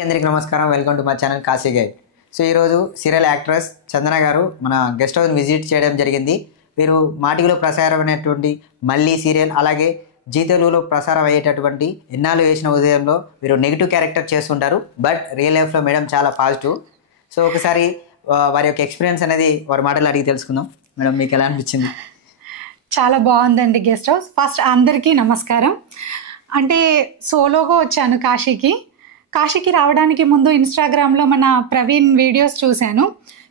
అందరికీ నమస్కారం. Welcome to my channel Kashi guide. So ఈరోజు సీరియల్ యాక్ట్రెస్ చందన గారు మన గెస్ట్ హౌస్ని విజిట్ చేయడం జరిగింది. వీరు మాటివిలో ప్రసారమైనటువంటి మళ్ళీ సీరియల్, అలాగే జీ తెలుగులో ప్రసారం అయ్యేటటువంటి ఎన్నాళ్ళు వేసిన ఉదయంలో వీరు నెగిటివ్ క్యారెక్టర్ చేస్తుంటారు. బట్ రియల్ లైఫ్లో మేడం చాలా పాజిటివ్. సో ఒకసారి వారి యొక్క ఎక్స్పీరియన్స్ అనేది వారి మాటలు అడిగి తెలుసుకుందాం. మేడం, మీకు ఎలా అనిపించింది? చాలా బాగుందండి గెస్ట్ హౌస్. ఫస్ట్ అందరికీ నమస్కారం. అంటే సోలోగా వచ్చాను కాశీకి రావడానికి ముందు ఇన్స్టాగ్రామ్లో మన ప్రవీణ్ వీడియోస్ చూశాను.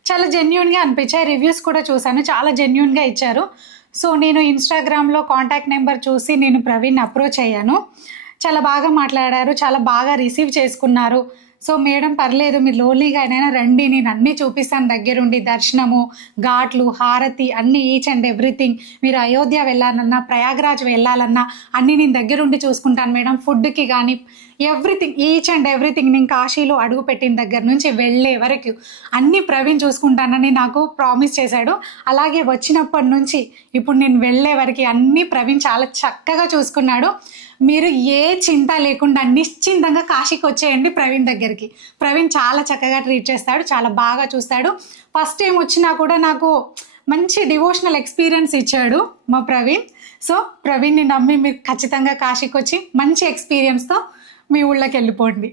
చాలా జెన్యూన్గా అనిపించాయి. రివ్యూస్ కూడా చూశాను, చాలా జెన్యూన్గా ఇచ్చారు. సో నేను ఇన్స్టాగ్రామ్లో కాంటాక్ట్ నెంబర్ చూసి నేను ప్రవీణ్ అప్రోచ్ అయ్యాను. చాలా బాగా మాట్లాడారు, చాలా బాగా రిసీవ్ చేసుకున్నారు. సో మేడం పర్లేదు, మీరు లోలీగా అయినా రండి, నేను అన్నీ చూపిస్తాను దగ్గరుండి. దర్శనము, ఘాట్లు, హారతి అన్నీ, ఈచ్ అండ్ ఎవ్రీథింగ్. మీరు అయోధ్య వెళ్ళాలన్నా, ప్రయాగ్రాజ్ వెళ్ళాలన్నా అన్నీ నేను దగ్గరుండి చూసుకుంటాను మేడం. ఫుడ్కి కానీ ఎవ్రీథింగ్, ఈచ్ అండ్ ఎవ్రీథింగ్, నేను కాశీలో అడుగు పెట్టిన దగ్గర నుంచి వెళ్ళే వరకు అన్నీ ప్రవీణ్ చూసుకుంటానని నాకు ప్రామిస్ చేశాడు. అలాగే వచ్చినప్పటి నుంచి ఇప్పుడు నేను వెళ్ళే వరకు అన్నీ ప్రవీణ్ చాలా చక్కగా చూసుకున్నాడు. మీరు ఏ చింత లేకుండా నిశ్చింతంగా కాశీకి వచ్చేయండి ప్రవీణ్ దగ్గరికి. ప్రవీణ్ చాలా చక్కగా ట్రీట్ చేస్తాడు, చాలా బాగా చూస్తాడు. ఫస్ట్ టైం వచ్చినా కూడా నాకు మంచి డివోషనల్ ఎక్స్పీరియన్స్ ఇచ్చాడు మా ప్రవీణ్. సో ప్రవీణ్ని నమ్మి మీరు ఖచ్చితంగా కాశీకి వచ్చి మంచి ఎక్స్పీరియన్స్తో మీ ఊళ్ళోకి వెళ్ళిపోండి.